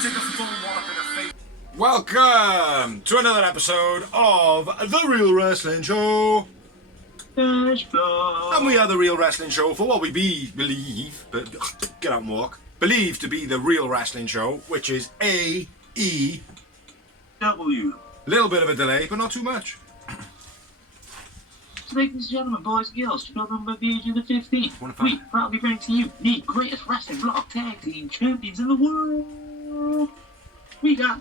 take a full wallop in the face. Welcome to another episode of The Real Wrestling Show. And we are The Real Wrestling Show for what we believe to be the Real Wrestling Show, which is AEW. Little bit of a delay, but not too much. So ladies and gentlemen, boys and girls, children of the age of the 15, we proudly bring to you the greatest wrestling block tag team champions in the world. We got...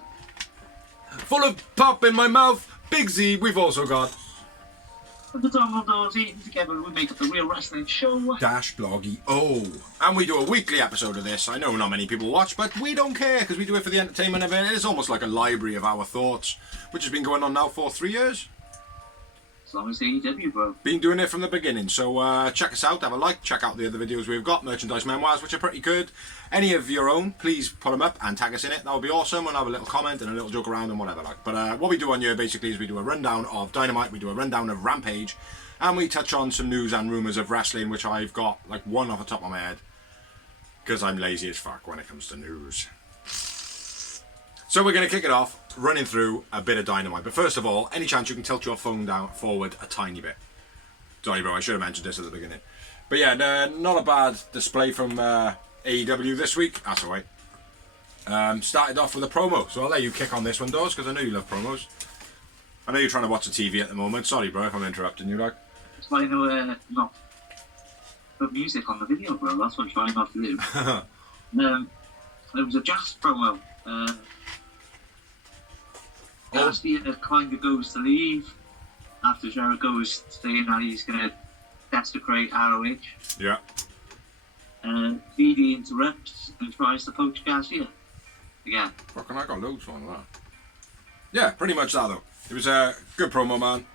Full of pop in my mouth, Big Z. We've also got... the Tom of those eating together, we make up the Real Wrestling Show. Dash Bloggy O. And we do a weekly episode of this. I know not many people watch, but we don't care because we do it for the entertainment of it. It's almost like a library of our thoughts, which has been going on now for 3 years. As long as AEW, bro. Been doing it from the beginning, so check us out, have a like, check out the other videos we've got, merchandise memoirs, which are pretty good. Any of your own, please put them up and tag us in it. That would be awesome. We'll have a little comment and a little joke around and whatever like. But what we do on here basically is we do a rundown of Dynamite, we do a rundown of Rampage, and we touch on some news and rumours of wrestling, which I've got like one off the top of my head, because I'm lazy as fuck when it comes to news. So we're going to kick it off, running through a bit of Dynamite. But first of all, any chance you can tilt your phone down forward a tiny bit? Sorry bro, I should have mentioned this at the beginning. But yeah, not a bad display from AEW this week. That's alright. Started off with a promo, so I'll let you kick on this one, Dawes, because I know you love promos. I know you're trying to watch the TV at the moment. Sorry bro if I'm interrupting you, like. It's why not put music on the video, bro. That's what I'm trying not to do. It was a JAS promo. Garcia kind of goes to leave after Jericho's saying that he's going to desecrate ROH. Yeah. BD interrupts and tries to poach Garcia again. Fucking I got loads on that. Yeah, pretty much that though. It was a good promo, man.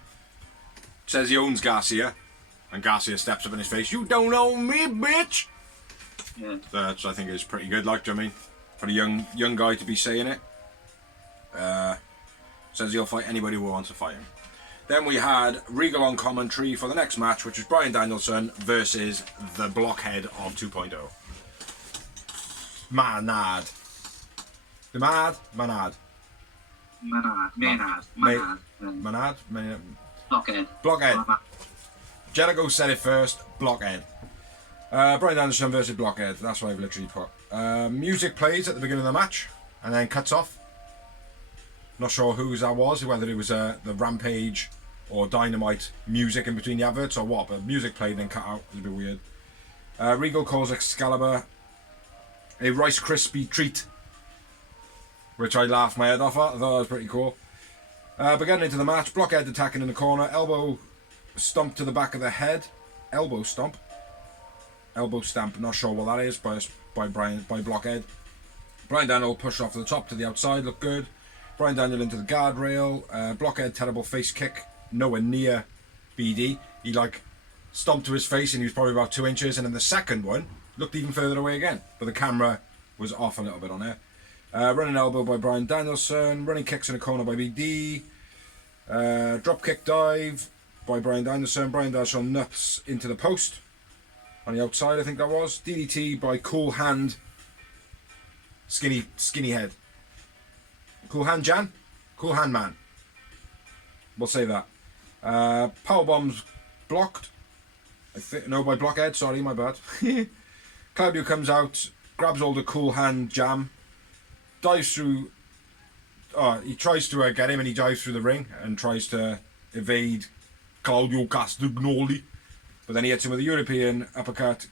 Says he owns Garcia, and Garcia steps up in his face. You don't own me, bitch. Yeah. Which I think is pretty good. Like, do you know what I mean? For a young guy to be saying it. Says he'll fight anybody who wants to fight him. Then we had Regal on commentary for the next match, which was Bryan Danielson versus the Blockhead of 2.0. Manad. The Manad? Manad. Manad? Blockhead. Blockhead. Jericho said it first. Blockhead. Bryan Danielson versus Blockhead. That's what I've literally put. Music plays at the beginning of the match and then cuts off. Not sure whose that was, whether it was the Rampage or Dynamite music in between the adverts or what, but music played and then cut out. It was a bit weird. Regal calls Excalibur a Rice Krispie treat, which I laughed my head off at. I thought that was pretty cool. But getting into the match, Blockhead attacking in the corner, elbow stomp to the back of the head. Elbow stomp. Elbow stamp, not sure what that is, by Blockhead. Bryan Daniel pushed off the top to the outside, looked good. Bryan Daniel into the guardrail. Blockhead, terrible face kick, nowhere near BD. He like stomped to his face and he was probably about 2 inches. And then the second one looked even further away again. But the camera was off a little bit on there. Running elbow by Bryan Danielson. Running kicks in the corner by BD. Drop kick dive by Bryan Danielson. Bryan Danielson nuts into the post. On the outside, I think that was. DDT by Cool Hand. Skinny head. Cool Hand Jan? Cool Hand Man. We'll say that. Powerbomb's blocked. No, by Blockhead. Sorry, my bad. Claudio comes out, grabs hold of Cool Hand Jam, dives through. He tries to get him and he dives through the ring and tries to evade Claudio Castagnoli. But then he hits him with a European uppercut,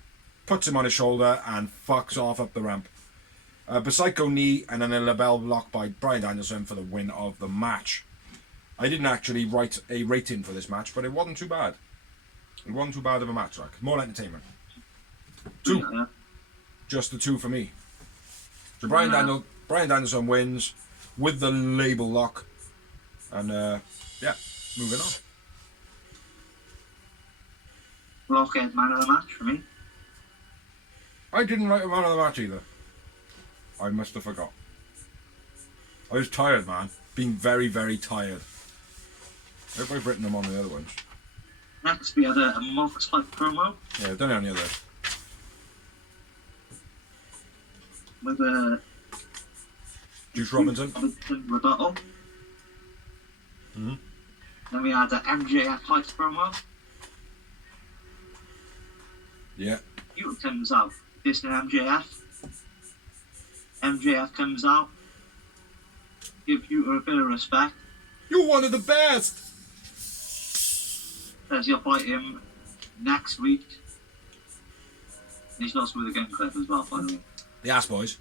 puts him on his shoulder and fucks off up the ramp. Psycho knee and then a label block by Bryan Danielson for the win of the match. I didn't actually write a rating for this match, but it wasn't too bad. It wasn't too bad of a match, like. More entertainment. 2. Yeah. Just the 2 for me. So Bryan Danielson wins with the label lock. And yeah, moving on. Blockhead man of the match for me. I didn't write a man of the match either. I must have forgot. I was tired, man. Being very, very tired. I hope I've written them on the other ones. Next we had a Mox type promo. Yeah, done it on the other. With Juice Robinson. Rebuttal. Mhm. Then we had the MJF Heights promo. Yeah. You comes out. This is MJF. MJF comes out. Give you a bit of respect. You're one of the best. Says you'll fight him next week. He's lost with a gun clip as well, by the way. The Ass Boys.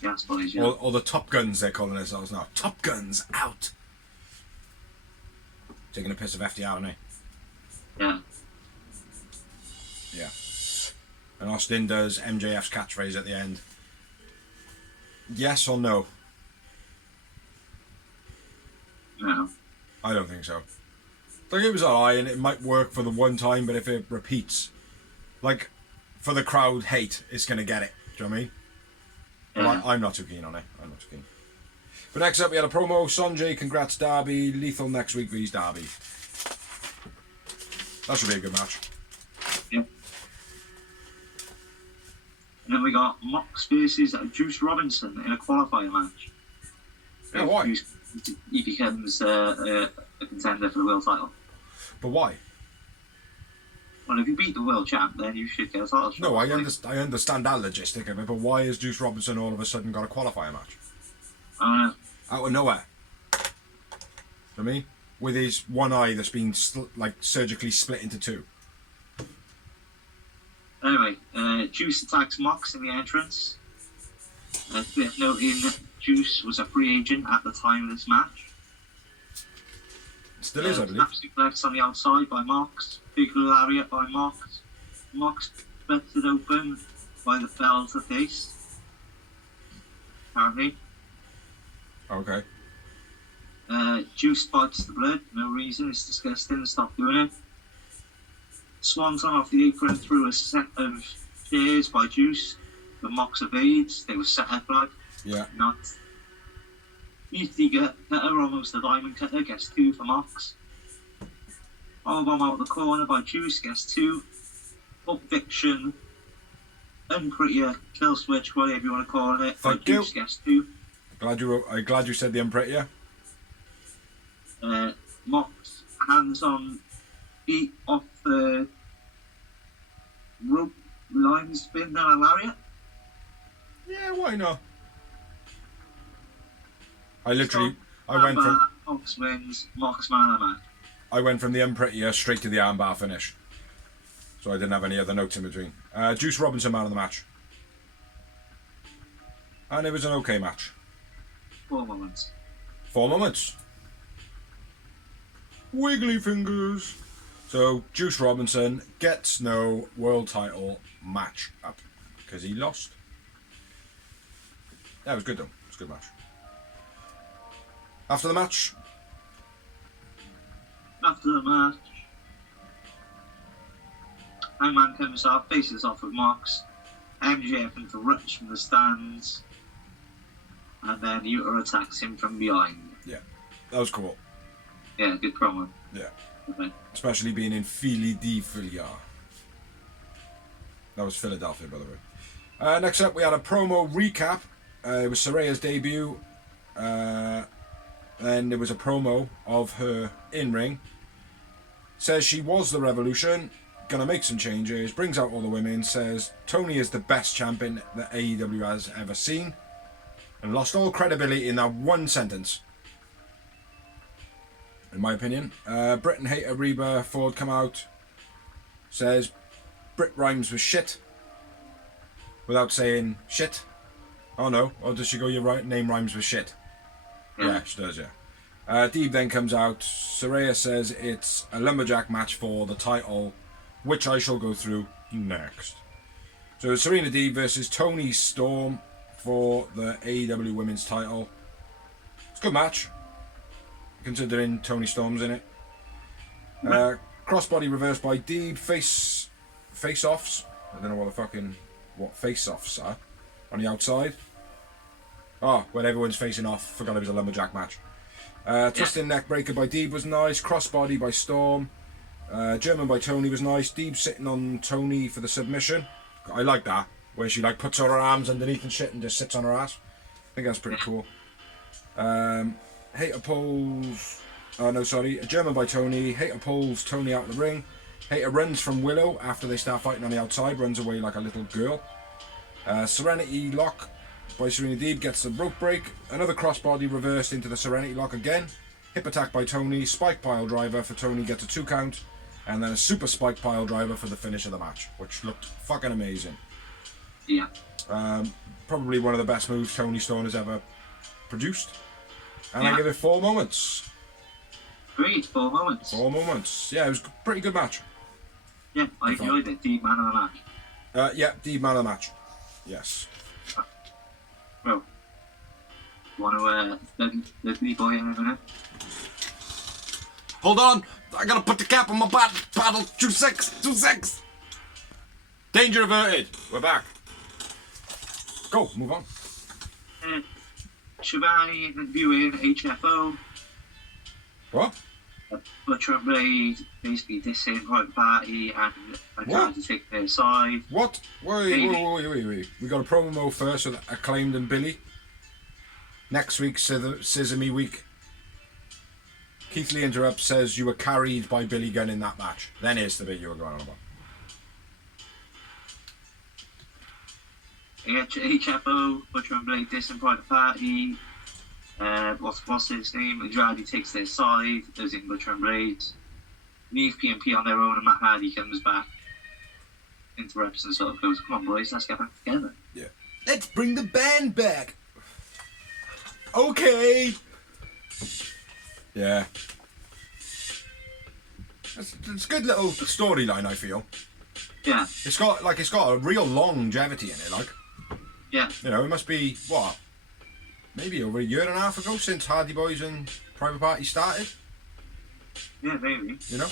Yes, boys, yeah. Or the Top Guns, they're calling themselves now. Top Guns out. Taking a piss of FDR, aren't they? Yeah. Yeah. And Austin does MJF's catchphrase at the end. Yes or no? No. I don't think so. Like, it was alright, and it might work for the one time, but if it repeats, like, for the crowd hate, it's going to get it. Do you know what I mean? Yeah. I'm not too keen on it. I'm not too keen. But next up, we had a promo. Sanjay, congrats, Darby. Lethal next week vs Darby. That should be a good match. Yeah. And then we got Mox versus Juice Robinson in a qualifier match. Yeah, why? He becomes a contender for the world title. But why? Well, if you beat the world champ, then you should get a title shot. No, I understand that logistic of it, but why has Juice Robinson all of a sudden got a qualifier match? I don't know. Out of nowhere. You know what I mean? With his one eye that's been surgically split into two. Anyway, Juice attacks Mox in the entrance. Noting Juice was a free agent at the time of this match. Still is, I believe. Absolute lefts on the outside by Mox. Big lariat by Mox. Mox busted open by the bell to face. Apparently. Okay. Juice bites the blood. No reason. It's disgusting. Stop doing it. Swanton off the apron through a set of chairs by Juice. The Mox evades. They were set up like. Yeah. Not. Easy cutter, almost a diamond cutter, gets 2 for Mox. Bomb out the corner by Juice, gets 2. Pulp Fiction, Unprettier, Kill Switch, whatever you want to call it. Thank by Juice you. gets 2. I'm glad you said the Unprettier. Mox, hands on feet off the rope, line spin down a lariat. Yeah, why not? I went from Mox wins, Mox man of the match. I went from the Unprettier straight to the armbar finish. So I didn't have any other notes in between. Juice Robinson man of the match. And it was an okay match. 4 moments. 4 moments. Wiggly fingers. So Juice Robinson gets no world title match up because he lost. That was good though. It was a good match. After the match, Hangman comes out, faces off with Mox. MJF interrupts from the stands, and then Utah attacks him from behind. yeah, that was cool. Yeah, good promo. Yeah, Okay. especially being in Philadelphia. That was Philadelphia, by the way. Next up, we had a promo recap. It was Saraya's debut. And there was a promo of her in-ring. Says she was the Revolution, gonna make some changes, brings out all the women, says Tony is the best champion that AEW has ever seen, and lost all credibility in that one sentence. In my opinion. Britain hater Reba Ford come out, says Brit rhymes with shit, without saying shit. Oh no, or does she go, your name rhymes with shit? Yeah, she does, yeah. Deeb then comes out. Saraya says it's a lumberjack match for the title, which I shall go through next. So Serena Deeb versus Toni Storm for the AEW Women's title. It's a good match, considering Toni Storm's in it. Crossbody reversed by Deeb. Face-offs. I don't know what face-offs are on the outside. Oh, when everyone's facing off, forgot it was a lumberjack match. Twisting neck breaker by Deeb was nice. Crossbody by Storm. German by Tony was nice. Deeb sitting on Tony for the submission. I like that, where she puts her arms underneath and shit and just sits on her ass. think that's pretty cool. Hater pulls. Oh no, sorry. A German by Tony. Hater pulls Tony out of the ring. Hater runs from Willow after they start fighting on the outside. Runs away like a little girl. Serenity lock by Serena Deeb gets a rope break. Another crossbody reversed into the Serenity lock again. Hip attack by Tony. Spike pile driver for Tony gets a 2 count. And then a super spike pile driver for the finish of the match, which looked fucking amazing. Yeah. Probably one of the best moves Tony Storm has ever produced. And Yeah. I give it 4 moments. Great, 4 moments. 4 moments. Yeah, it was a pretty good match. Yeah, I enjoyed it. Deep man of the match. Yeah, the man of the match. Yes. Bro, you want to let me boy in a minute? Hold on, I gotta put the cap on my paddle. 2-6. Danger averted. We're back. Go, move on. Shivani interviewing HFO. What? Butcher and Blade basically dissing Private Party and trying to take their side. What? Wait. We got a promo first with Acclaimed and Billy. Next week, Scissor Me week. Keith Lee interrupts, says you were carried by Billy Gunn in that match. Then here's the bit you were going on about. HFO, Butcher and Blade dissing Private Party. What's his name? Andrade takes their side, goes in Butcher and Blade. Leave PMP on their own, and Matt Hardy comes back, interrupts and sort of goes, "Come on, boys, let's get back together." Yeah. Let's bring the band back. Okay. Yeah. It's a good little storyline, I feel. Yeah. It's got a real longevity in it, like. Yeah. You know, it must be what? Maybe over a year and a half ago since Hardy Boys and Private Party started. Yeah, maybe. You know?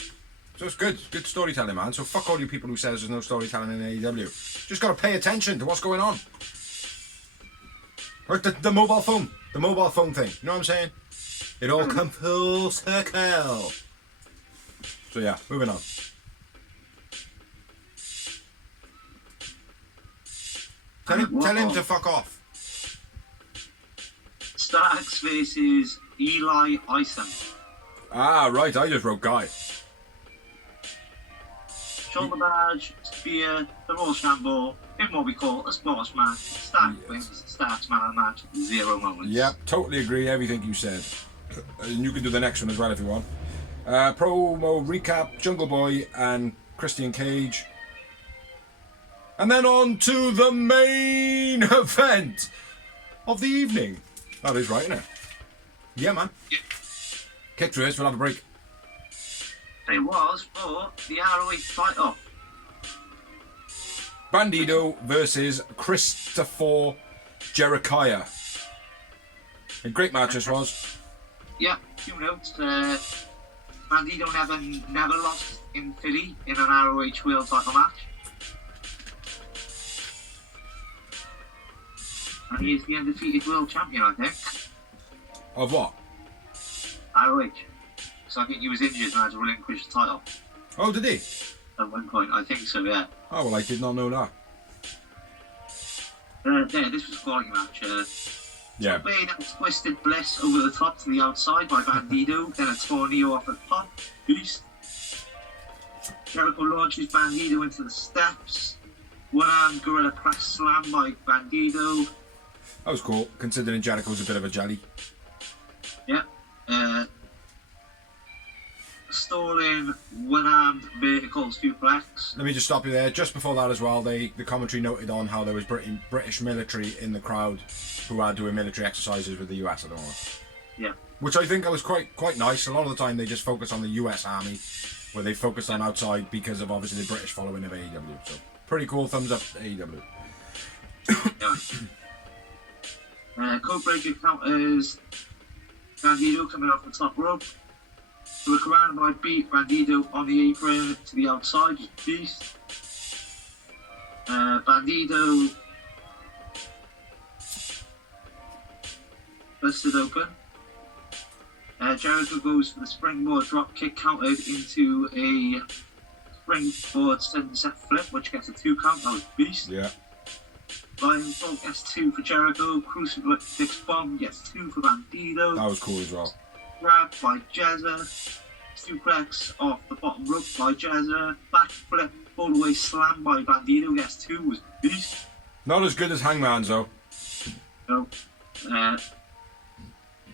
So it's good. Good storytelling, man. So fuck all you people who says there's no storytelling in AEW. Just gotta pay attention to what's going on. Like the mobile phone. The mobile phone thing. You know what I'm saying? It all come full circle. So yeah, moving on. Tell him to fuck off. Starks versus Eli Isom. Ah, right. I just wrote Guy. Shoulder badge, spear, the Royal Shamble, in what we call a squash match. Starks wins, Starks man of the match, 0 moments. Yep, totally agree. Everything you said. And you can do the next one as well if you want. Promo recap: Jungle Boy and Christian Cage. And then on to the main event of the evening. That is right, isn't it? Yeah, man. Yeah. Kick through this, we'll have a break. It was for the ROH title. Bandido versus Christopher Jericho. A great match this was. Yeah, 2 notes. Bandido never lost in Philly in an ROH World title match. And he is the undefeated world champion, I think. Of what? ROH. So I think he was injured and had to relinquish the title Oh, did he? at one point. I think so, yeah. Oh, well, I did not know that. Yeah, this was a quality match. Yeah. Wade and Twisted Bliss over the top to the outside by Bandido, then a tornado off the top. Beast. Jericho launches Bandido into the steps. One-armed Gorilla Press Slam by Bandido. That was cool, considering Jericho's a bit of a jelly. Yeah. Stalling one-armed vertical suplex. Let me just stop you there. Just before that as well, the commentary noted on how there was British military in the crowd who are doing military exercises with the US at the moment. Yeah. Which I think was quite nice. A lot of the time they just focus on the US Army, where they focus on outside because of obviously the British following of AEW. So pretty cool. Thumbs up to AEW. Code breaker counters Bandido coming off the top rope. Look around by beat Bandido on the apron to the outside, just beast. Bandido busted open. Jericho goes for the springboard drop kick countered into a springboard sunset flip, which gets a 2 count. That was beast. Yeah. Lion Bolt gets 2 for Jericho. Crucifix Bomb gets 2 for Bandido. That was cool as well. Grab by Jezza. Suplex off the bottom rope by Jezza. Backflip all the way slam by Bandido gets 2. Was beast. Not as good as Hangman's though. No.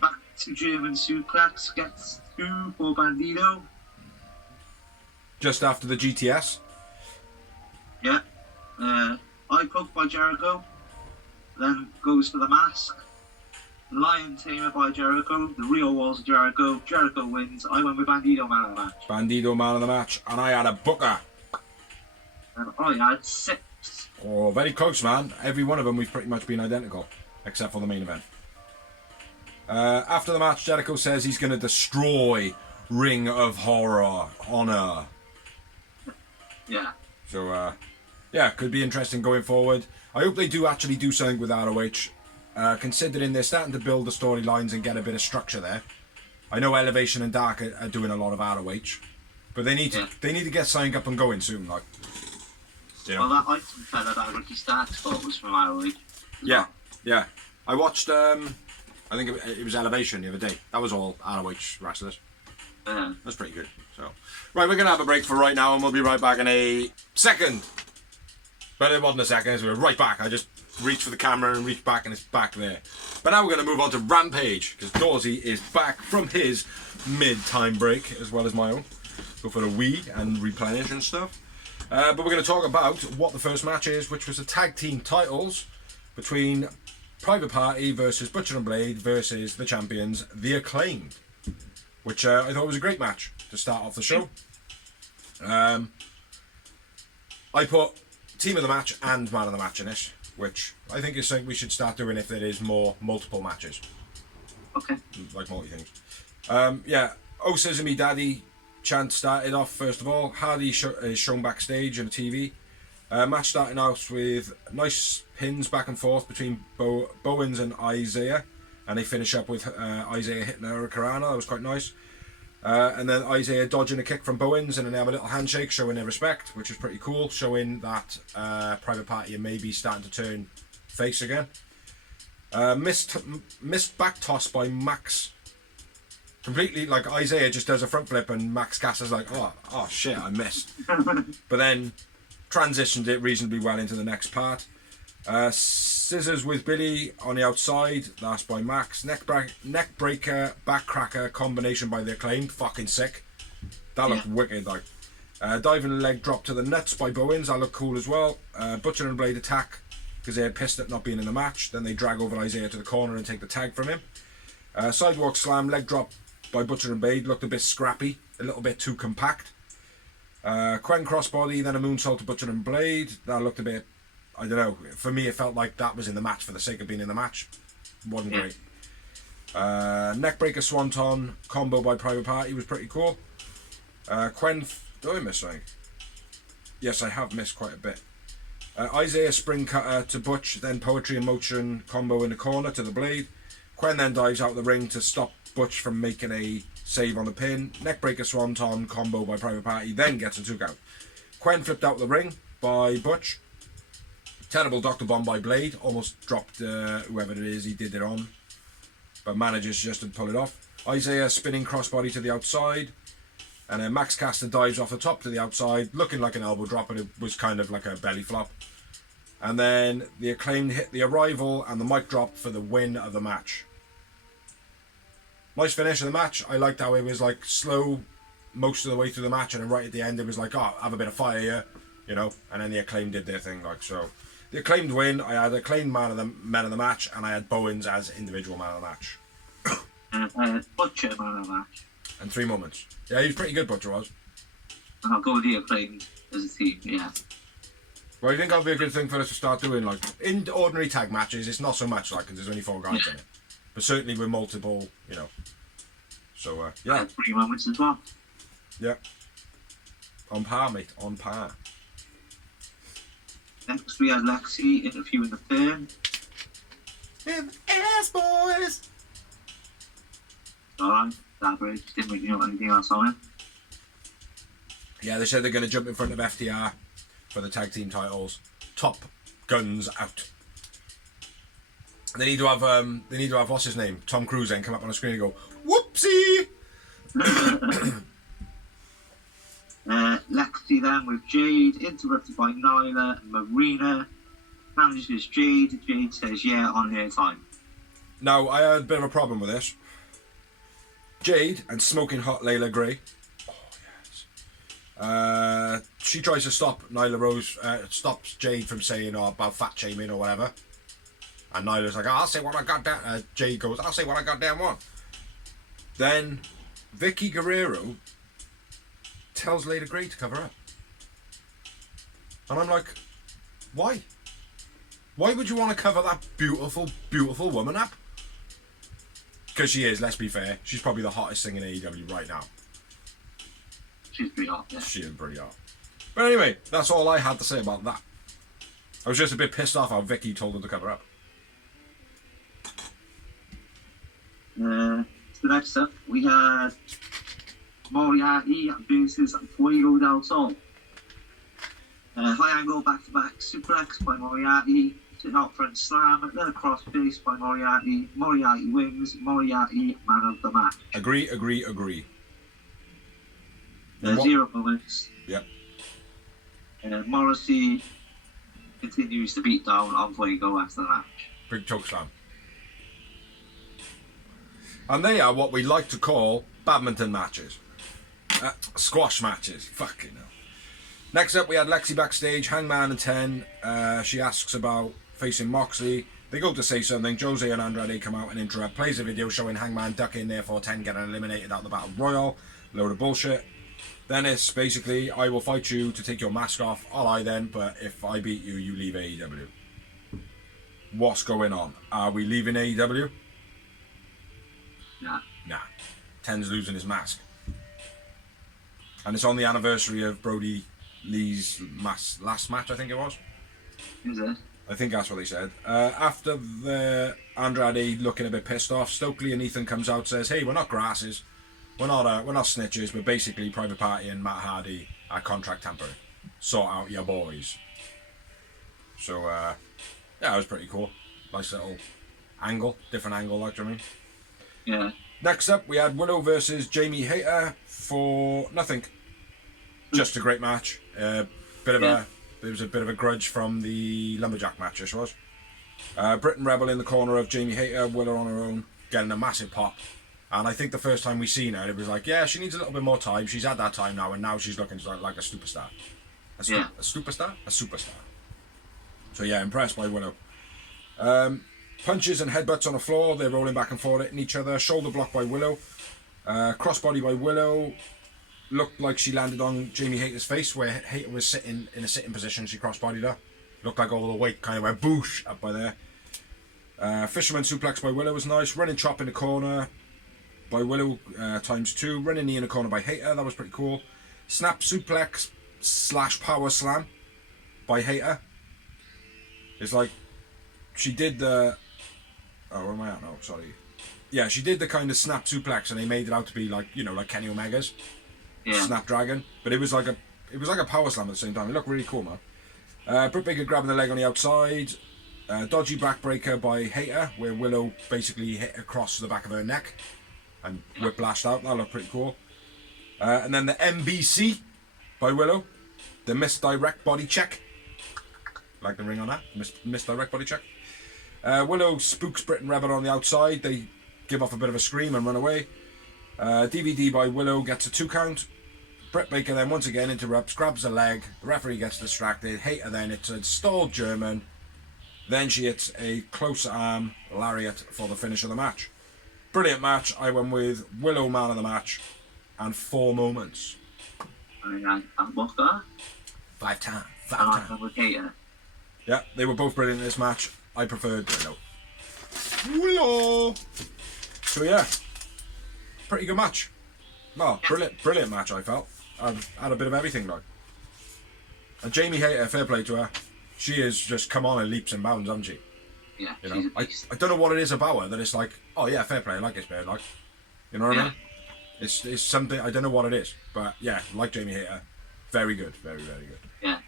Back to German suplex gets 2 for Bandido. Just after the GTS. Yeah. Eye poke by Jericho. Then goes for the mask. Lion Tamer by Jericho. The real walls of Jericho. Jericho wins. I went with Bandido man of the match. Bandido man of the match, and I had a booker. And I had 6. Oh, very close, man. Every one of them we've pretty much been identical, except for the main event. After the match, Jericho says he's going to destroy Ring of Honor. Yeah. So, yeah, could be interesting going forward. I hope they do actually do something with ROH, considering they're starting to build the storylines and get a bit of structure there. I know Elevation and Dark are doing a lot of ROH, but they need to get something up and going soon, like. You know. Well, that item fella that Ricky Starks thought was from ROH. Yeah, yeah. I watched, I think it was Elevation the other day. That was all ROH wrestlers. That's pretty good. So, right, we're going to have a break for right now, and we'll be right back in a second. But it wasn't a second, so we're right back. I just reached for the camera and reached back, and it's back there. But now we're going to move on to Rampage, because Dorsey is back from his mid-time break, as well as my own. Go for a wee and replenish and stuff. But we're going to talk about what the first match is, which was the tag team titles between Private Party versus Butcher and Blade versus the champions, The Acclaimed, which I thought was a great match to start off the show. I put team of the match and man of the match in it, which I think is something we should start doing if there is more multiple matches. Okay. Like multi-things. Yeah, Oh Scissor Me Daddy chant started off first of all. Hardy is shown backstage on the TV. Match starting out with nice pins back and forth between Bowens and Isaiah, and they finish up with Isaiah hitting a Hurricanrana. That was quite nice. And then Isaiah dodging a kick from Bowens, and then they have a little handshake showing their respect, which is pretty cool, showing that Private Party are maybe starting to turn face again. Missed back toss by Max. Completely, like, Isaiah just does a front flip and Max Caster's like, oh shit, I missed. But then transitioned it reasonably well into the next part. Scissors with Billy on the outside, that's by Max. Neck breaker, back cracker combination by The Acclaimed, fucking sick. That looked wicked, like. Diving leg drop to the nuts by Bowens, that looked cool as well. Butcher and Blade attack because they're pissed at not being in the match. Then they drag over Isaiah to the corner and take the tag from him. Sidewalk slam, leg drop by Butcher and Blade, looked a bit scrappy, a little bit too compact. Quen crossbody, then a moonsault to Butcher and Blade. That looked a bit, I don't know, for me it felt like that was in the match for the sake of being in the match. Wasn't great. Neckbreaker swanton combo by Private Party was pretty cool. Quen, did I miss something? Yes, I have missed quite a bit. Isaiah spring cutter to Butch, then poetry in motion combo in the corner to the Blade. Quen then dives out of the ring to stop Butch from making a save on the pin. Neckbreaker swanton combo by Private Party, then gets a 2 count. Quen flipped out the ring by Butch. Terrible Dr. Bomb by Blade, almost dropped whoever it is he did it on, but manages just to pull it off. Isaiah spinning crossbody to the outside, and then Max Caster dives off the top to the outside, looking like an elbow drop, but it was kind of like a belly flop. And then the Acclaimed hit the Arrival and the mic drop for the win of the match. Nice finish of the match. I liked how it was like slow most of the way through the match, and then right at the end it was like, oh, have a bit of fire here, you know. And then the Acclaimed did their thing, like so. The Acclaimed win. I had Acclaimed man of the match, and I had Bowens as individual man of the match. I had Butcher man of the match. And 3 moments. Yeah, he was pretty good, Butcher was. And I'll go with the Acclaimed as a team. Yeah. Well, you think that'll be a good thing for us to start doing, like in ordinary tag matches? It's not so much like because there's only 4 guys in it, but certainly with multiple, you know. So yeah. I had 3 moments as well. Yeah. On par, mate. On par. Next we had Lexi interviewing the firm. In the ass, boys. Alright, that bridge. Didn't really know anything else on it. Yeah, they said they're going to jump in front of FTR for the tag team titles. Top guns out. They need to have what's his name, Tom Cruise, then come up on the screen and go, whoopsie. Lexi then with Jade, interrupted by Nyla and Marina. Manages Jade. Jade says yeah on her time. Now, I had a bit of a problem with this. Jade and smoking hot Layla Gray. Oh, yes. She tries to stop Nyla Rose, stops Jade from saying about fat shaming or whatever. And Nyla's like, I'll say what I got down. Jade goes, I'll say what I got down want. Then Vicky Guerrero tells Layla Gray to cover up. And I'm like, why? Why would you want to cover that beautiful, beautiful woman up? Because she is, let's be fair, she's probably the hottest thing in AEW right now. She's pretty hot, yeah. She is pretty hot. But anyway, that's all I had to say about that. I was just a bit pissed off how Vicky told her to cover up. So next up, we had Moriarty versus Fuego del Sol. High angle back-to-back suplex by Moriarty. Sitting out front slam, then a cross face by Moriarty. Moriarty wins. Moriarty, man of the match. Agree. 0 moments. Yep. Morrissey continues to beat down on Fuego after the match. Big choke slam. And they are what we like to call badminton matches. Squash matches. Fucking hell. Next up, we had Lexi backstage, Hangman and 10. She asks about facing Moxley. They go to say something. Jose and Andrade come out and interrupt. Plays a video showing Hangman ducking, therefore 10 getting eliminated out of the Battle Royal. Load of bullshit. Then it's basically, I will fight you to take your mask off. I'll I then, but if I beat you, you leave AEW. What's going on? Are we leaving AEW? Nah. 10's losing his mask. And it's on the anniversary of Brody Lee's last match, I think it was. Is it? I think that's what they said. After the Andrade looking a bit pissed off, Stokely and Ethan comes out, says, "Hey, we're not grasses, we're not snitches. We're basically Private Party and Matt Hardy are contract tampering. Sort out your boys." So yeah, it was pretty cool. Nice little angle, different angle, like, do you know what I mean? Yeah. Next up, we had Willow versus Jamie Hayter for nothing. Just a great match. There was a bit of a grudge from the Lumberjack match, this was. Britain Rebel in the corner of Jamie Hayter, Willow on her own, getting a massive pop. And I think the first time we seen her, it was like, yeah, she needs a little bit more time. She's had that time now, and now she's looking like a superstar. A superstar? A superstar. So yeah, impressed by Willow. Punches and headbutts on the floor. They're rolling back and forth hitting each other. Shoulder block by Willow. Crossbody by Willow. Looked like she landed on Jamie Hayter's face, where Hayter was sitting in a sitting position. She crossbodied her. Looked like all the weight kind of went boosh up by there. Fisherman suplex by Willow was nice. Running chop in the corner by Willow ×2. Running knee in the corner by Hayter. That was pretty cool. Snap suplex / power slam by Hayter. It's like she did the... Oh, where am I at now? Sorry. Yeah, she did the kind of snap suplex, and they made it out to be like, you know, like Kenny Omega's Snapdragon. But it was like a power slam at the same time. It looked really cool, man. Britt Baker grabbing the leg on the outside. Dodgy backbreaker by Hayter, where Willow basically hit across the back of her neck and whiplashed out. That looked pretty cool. And then the MBC by Willow. The misdirect body check. Like the ring on that. Misdirect body check. Willow spooks Britain Rebel on the outside. They give off a bit of a scream and run away. DVD by Willow gets a 2 count. Britt Baker then once again interrupts, grabs a leg. The referee gets distracted. Hayter then hits a stalled German. Then she hits a close arm lariat for the finish of the match. Brilliant match. I went with Willow man of the match and 4 moments. And what's that? 5 times. With Hayter. Yeah, they were both brilliant in this match. I preferred Willow. So yeah, pretty good match. Oh, brilliant match. I felt I had a bit of everything like. And Jamie Hayter, fair play to her. She has just come on in leaps and bounds, hasn't she? Yeah. You know, I don't know what it is about her that it's like, oh yeah, fair play. I like this bit, like, you know what I mean? It's something I don't know what it is, but yeah, like Jamie Hayter, very good, very very good. Yeah.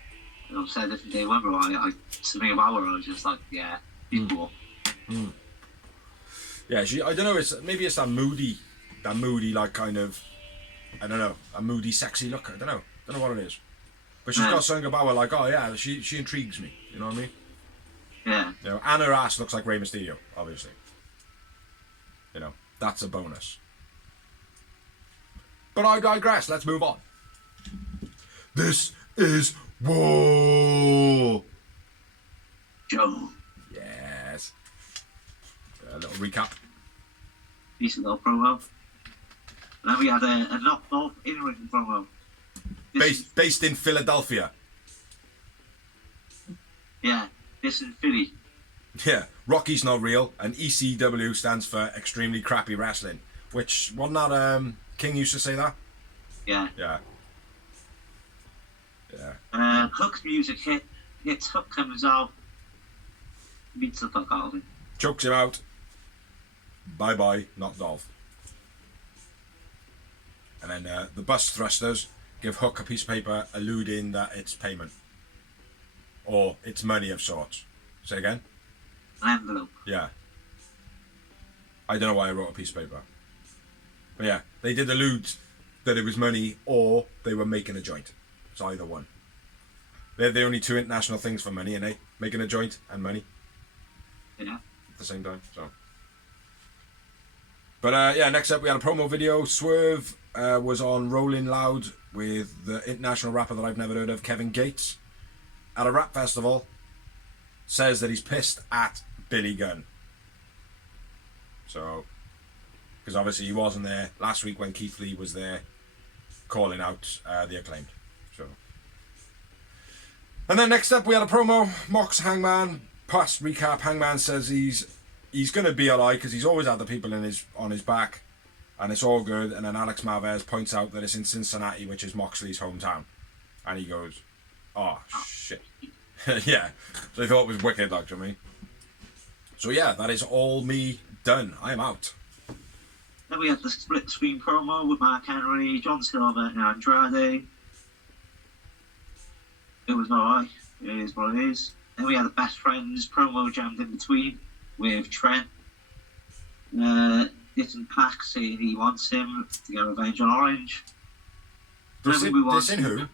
I've said this day whenever I something about her, I was just like, yeah, she's cool. Yeah, I don't know. Maybe it's that moody, like kind of, I don't know, a moody, sexy look. I don't know what it is. But she's got something about her like, oh yeah, she intrigues me. You know what I mean? Yeah. You know, and her ass looks like Rey Mysterio, obviously. You know, that's a bonus. But I digress. Let's move on. This is war. Joe. Yes. A little recap. Decent little promo. And then we had a knocked off in-ring promo. Based in Philadelphia. Yeah, this in Philly. Yeah, Rocky's not real, and ECW stands for extremely crappy wrestling. Which, wasn't that, King used to say that? Yeah. Yeah. Yeah. Hook's music hits, Hook comes out, beats the fuck out of him. Chokes him out. Bye-bye, not Dolph. And then the bus thrusters give Hook a piece of paper alluding that it's payment. Or it's money of sorts. Say again? An envelope. Yeah. I don't know why I wrote a piece of paper. But yeah, they did allude that it was money or they were making a joint. It's either one. They're the only two international things for money, and making a joint and money. Yeah. At the same time, so. But yeah, next up we had a promo video. Swerve was on Rolling Loud with the international rapper that I've never heard of, Kevin Gates, at a rap festival. Says that he's pissed at Billy Gunn. So, because obviously he wasn't there last week when Keith Lee was there calling out the Acclaimed. So, and then next up we had a promo. Mox Hangman. Past recap. Hangman says he's gonna be alright because he's always had the people on his back, and it's all good. And then Alex Marvez points out that it's in Cincinnati, which is Moxley's hometown, and he goes, "Oh shit." Yeah, so I thought it was wicked, like, do you know what I mean? So yeah, that is all me done. I am out. Then we had the split screen promo with Mark Henry, John Silver, and Andrade. It was alright. It is what it is. Then we had the Best Friends promo jammed in between with Trent. Ditton Pac saying he wants him to get revenge on Orange. This in who?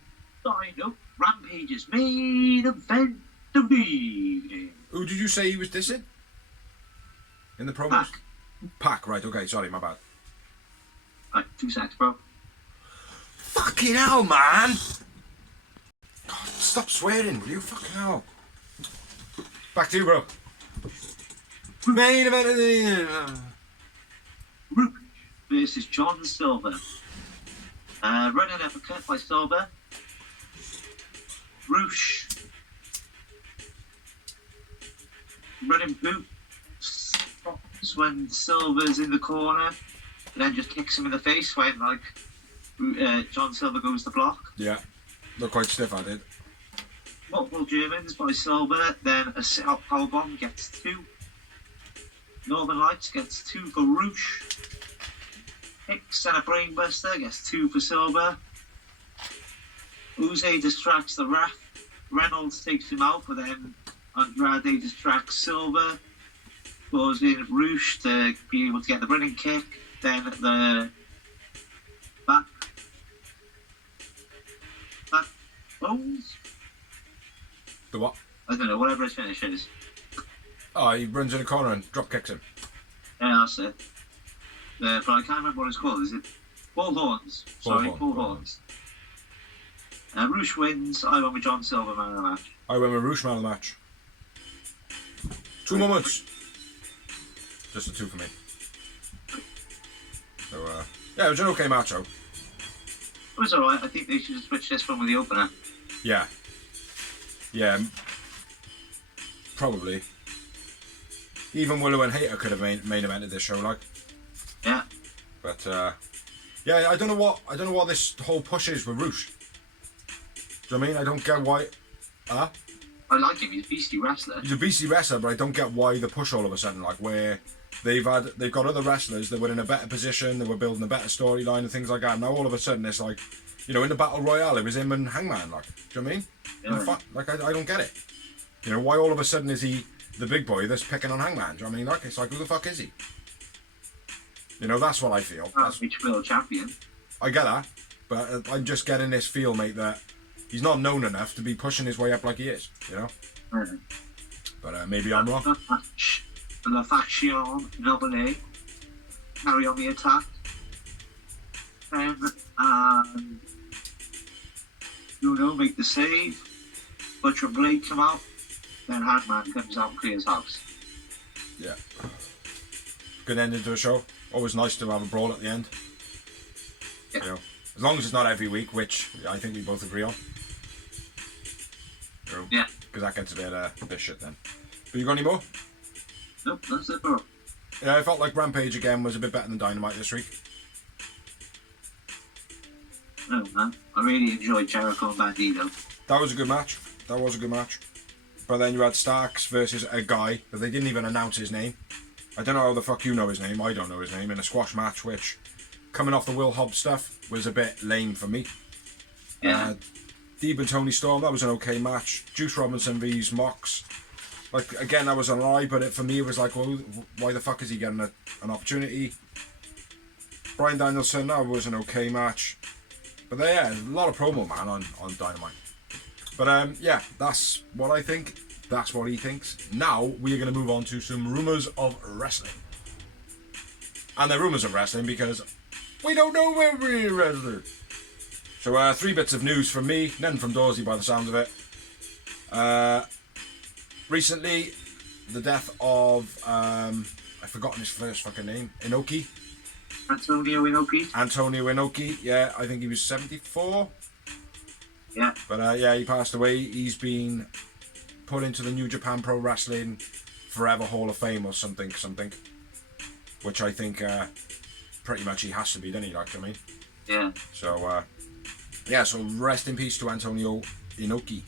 Sign up. Rampage's main event of the evening. Who did you say he was dissing? In the promos? Pac, right, okay, sorry, my bad. Right, 2 seconds, bro. Fucking hell, man! God, stop swearing, will you? Fucking hell. Back to you, bro. Main event of the evening. Rook versus John Silver. Running uppercut by Silver. Roosh. Running boot. Stops when Silver's in the corner. And then just kicks him in the face when, like, John Silver goes to block. Yeah. Look quite stiff, I did. Multiple Germans by Silver. Then a sit-out powerbomb gets 2. Northern Lights gets 2 for Roosh. Hicks and a brainbuster gets 2 for Silver. Uze distracts the ref. Reynolds takes him out, but then Andrade distracts Silver. Goes in Roosh to be able to get the running kick. Then the back bones? The what? I don't know, whatever his finish is. Oh, he runs in the corner and drop kicks him. Yeah, that's it. But I can't remember what it's called. Is it Bullhorns? Sorry, Bullhorns. Roosh wins. I went with John Silver man of the match. I went with Roosh man of the match. 2 moments. Just a 2 for me. So, yeah, it was an okay match, though. It was alright. I think they should have switched this one with the opener. Yeah. Yeah. Probably. Even Willow and Hater could have main evented this show, like. Yeah. But yeah, I don't know what this whole push is with Roosh. Do you know what I mean? I don't get why. I like him. He's a beastly wrestler. He's a beastly wrestler, but I don't get why the push all of a sudden, like where they've got other wrestlers that were in a better position, they were building a better storyline and things like that. Now all of a sudden it's like, you know, in the Battle Royale it was him and Hangman, like, do you know what I mean? Yeah. Like I don't get it. You know, why all of a sudden is he the big boy that's picking on Hangman. Do you know what I mean? Like, it's like, who the fuck is he? You know, that's what I feel. Each world champion. I get that, but I'm just getting this feel, mate, that he's not known enough to be pushing his way up like he is, you know? Mm. But maybe I'm wrong. La Faction, Noble, carry on the attack. And, make the save. Butcher and Blade come out. Then Hangman comes out and clears house. Yeah. Good ending to a show. Always nice to have a brawl at the end. Yeah. You know, as long as it's not every week, which I think we both agree on. You know, Yeah. Because that gets a bit shit then. But you got any more? Nope, that's it, bro. Yeah, I felt like Rampage again was a bit better than Dynamite this week. No, man. I really enjoyed Jericho and Bandito. That was a good match. But then you had Starks versus a guy that they didn't even announce his name. I don't know how the fuck you know his name. I don't know his name. In a squash match, which, coming off the Will Hobbs stuff, was a bit lame for me. Yeah. Deeb and Tony Storm, that was an okay match. Juice Robinson vs Mox. Like, again, that was a lie, but for me it was like, well, why the fuck is he getting an opportunity? Bryan Danielson, that was an okay match. But yeah, a lot of promo, man, on Dynamite. But yeah, that's what I think. That's what he thinks. Now, we are going to move on to some rumours of wrestling. And they're rumours of wrestling because we don't know every wrestler. So, 3 bits of news from me, none from Dorsey by the sounds of it. Recently, the death of, I've forgotten his first fucking name, Inoki. Antonio Inoki, yeah, I think he was 74. Yeah. But yeah, he passed away. He's been put into the New Japan Pro Wrestling Forever Hall of Fame or something. Which I think pretty much he has to be, doesn't he? Like, I mean. Yeah. So, yeah, so rest in peace to Antonio Inoki.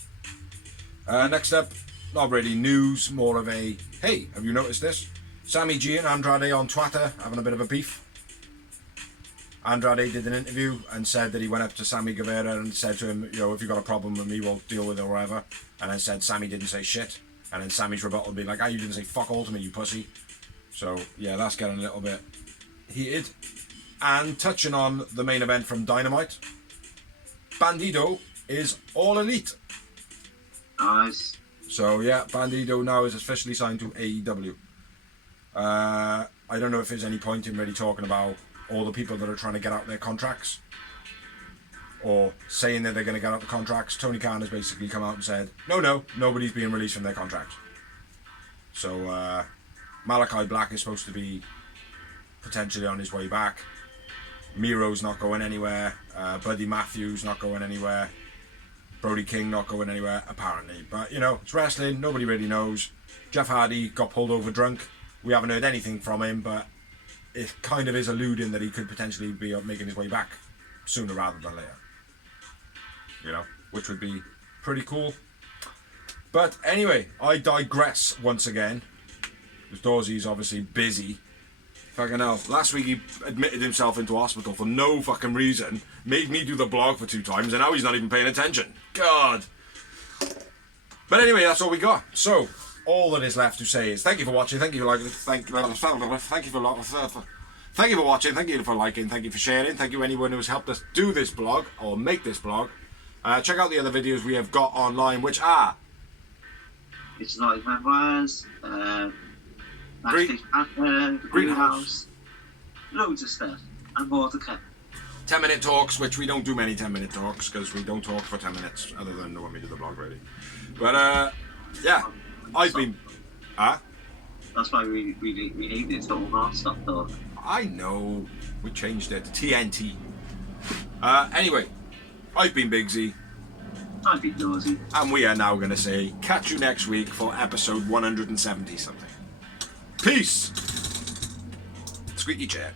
Next up, not really news, more of a, hey, have you noticed this? Sammy G and Andrade on Twitter having a bit of a beef. Andrade did an interview and said that he went up to Sammy Guevara and said to him, you know, if you've got a problem with me, we'll deal with it or whatever. And then said Sammy didn't say shit. And then Sammy's rebuttal would be like, you didn't say fuck all to me, you pussy. So, yeah, that's getting a little bit heated. And touching on the main event from Dynamite, Bandito is All Elite. Nice. So, yeah, Bandito now is officially signed to AEW. I don't know if there's any point in really talking about all the people that are trying to get out their contracts or saying that they're going to get out the contracts. Tony Khan has basically come out and said, no, nobody's being released from their contracts. So Malachi Black is supposed to be potentially on his way back. Miro's not going anywhere. Buddy Matthews not going anywhere. Brody King not going anywhere, apparently. But, you know, it's wrestling. Nobody really knows. Jeff Hardy got pulled over drunk. We haven't heard anything from him, but it kind of is alluding that he could potentially be making his way back sooner rather than later. You know, which would be pretty cool. But anyway, I digress once again. Because Dorsey's obviously busy. Fucking hell. Last week he admitted himself into hospital for no fucking reason. Made me do the blog for 2 times, and now he's not even paying attention. God. But anyway, that's all we got. So, all that is left to say is thank you for watching, thank you for liking, thank you for watching, thank you for liking, thank you for sharing, thank you anyone who's helped us do this blog or make this blog. Check out the other videos we have got online, which are It's like Memoirs, Greenhouse, loads of stuff, and more to come. 10-minute talks, which we don't do many 10-minute talks because we don't talk for 10 minutes other than when we do the blog, really. But yeah, I've been. That's why we named it Total Non-Stop Talk. I know. We changed it to TNT. Anyway, I've been Big Z. I've been Dorsey. And we are now going to say, catch you next week for episode 170 something. Peace! Squeaky chair.